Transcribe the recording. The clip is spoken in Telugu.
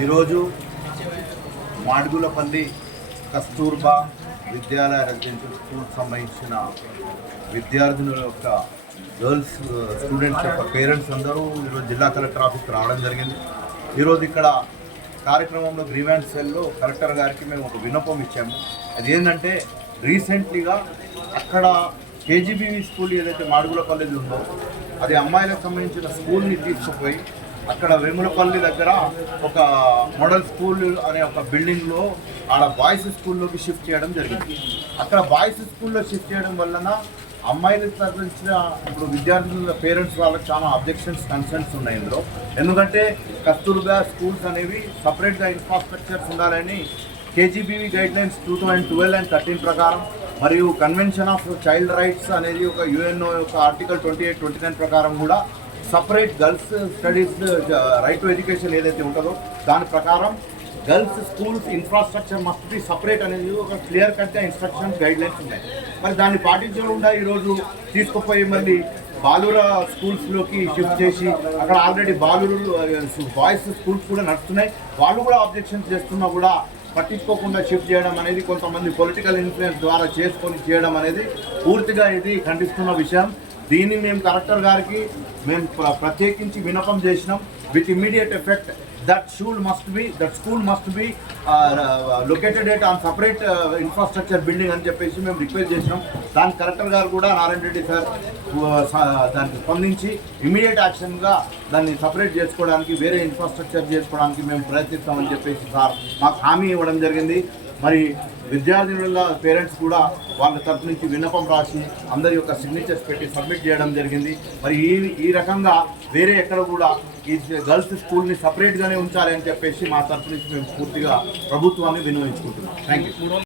ఈరోజు మాడుగులపల్లి కస్తూర్బా విద్యాలయ రెసిడెన్షియల్ స్కూల్కి సంబంధించిన విద్యార్థుల యొక్క గర్ల్స్ స్టూడెంట్స్ యొక్క పేరెంట్స్ అందరూ ఈరోజు జిల్లా కలెక్టర్ ఆఫీస్కి రావడం జరిగింది. ఈరోజు ఇక్కడ కార్యక్రమంలో గ్రీవెన్స్ సెల్లో కలెక్టర్ గారికి మేము ఒక విన్నపం ఇచ్చాము. అది ఏంటంటే రీసెంట్లీగా అక్కడ కేజీబీవీ స్కూల్ ఏదైతే మాడుగులపల్లిది ఉందో అది అమ్మాయిలకు సంబంధించిన స్కూల్ని తీసుకుపోయి అక్కడ వేములపల్లి దగ్గర ఒక మోడల్ స్కూల్ అనే ఒక బిల్డింగ్లో ఆడ బాయ్స్ స్కూల్లోకి షిఫ్ట్ చేయడం జరిగింది. అక్కడ బాయ్స్ స్కూల్లో షిఫ్ట్ చేయడం వలన అమ్మాయిలకు తరలించిన ఇప్పుడు విద్యార్థుల పేరెంట్స్ వాళ్ళకి చాలా అబ్జెక్షన్స్ కన్సర్న్స్ ఉన్నాయి ఇందులో. ఎందుకంటే కస్తూర్బా స్కూల్స్ అనేవి సపరేట్గా ఇన్ఫ్రాస్ట్రక్చర్స్ ఉండాలని కేజీబీవీ గైడ్లైన్స్ 2012 అండ్ 13 ప్రకారం మరియు కన్వెన్షన్ ఆఫ్ చైల్డ్ రైట్స్ అనేది ఒక యుఎన్ఓ యొక్క ఆర్టికల్ 28, 29 ప్రకారం కూడా separate girls studies right to education ఏదైతే ఉంటుందో దాని ప్రకారం girls schools infrastructure must be separate అనేది ఒక క్లియర్ కట్గా ఇన్స్ట్రక్షన్స్ గైడ్లైన్స్ ఉన్నాయి. మరి దాన్ని పాటించకుండా ఈరోజు తీసుకుపోయి మళ్ళీ బాలుర స్కూల్స్లోకి షిఫ్ట్ చేసి అక్కడ ఆల్రెడీ బాలురు బాయ్స్ స్కూల్స్ కూడా నడుస్తున్నాయి. వాళ్ళు కూడా ఆబ్జెక్షన్స్ చేస్తున్నా కూడా పట్టించుకోకుండా షిఫ్ట్ చేయడం అనేది కొంతమంది పొలిటికల్ ఇన్ఫ్లుయెన్స్ ద్వారా చేయడం అనేది పూర్తిగా ఇది ఖండిస్తున్న విషయం. దీన్ని మేము కలెక్టర్ గారికి మేము ప్రత్యేకించి విన్నపం చేసినాం. With immediate effect that school must be located at on separate infrastructure building అని చెప్పేసి మేము రిక్వెస్ట్ చేసినాం. దానికి కలెక్టర్ గారు కూడా నారాయణ రెడ్డి సార్ దానికి స్పందించి ఇమ్మీడియట్ యాక్షన్గా దాన్ని సపరేట్ చేసుకోవడానికి వేరే ఇన్ఫ్రాస్ట్రక్చర్ చేసుకోవడానికి మేము ప్రయత్నిస్తామని చెప్పేసి సార్ మాకు హామీ ఇవ్వడం జరిగింది. మరి విద్యార్థుల పేరెంట్స్ కూడా వాళ్ళ తరఫు నుంచి విన్నపం రాసి అందరి యొక్క సిగ్నేచర్స్ పెట్టి సబ్మిట్ చేయడం జరిగింది. మరి ఈ రకంగా వేరే ఎక్కడ కూడా ఈ గర్ల్స్ స్కూల్ని సపరేట్గానే ఉంచాలి అని చెప్పేసి మా తరఫు నుంచి మేము పూర్తిగా ప్రభుత్వాన్ని వినియోగించుకుంటున్నాం. Thank you.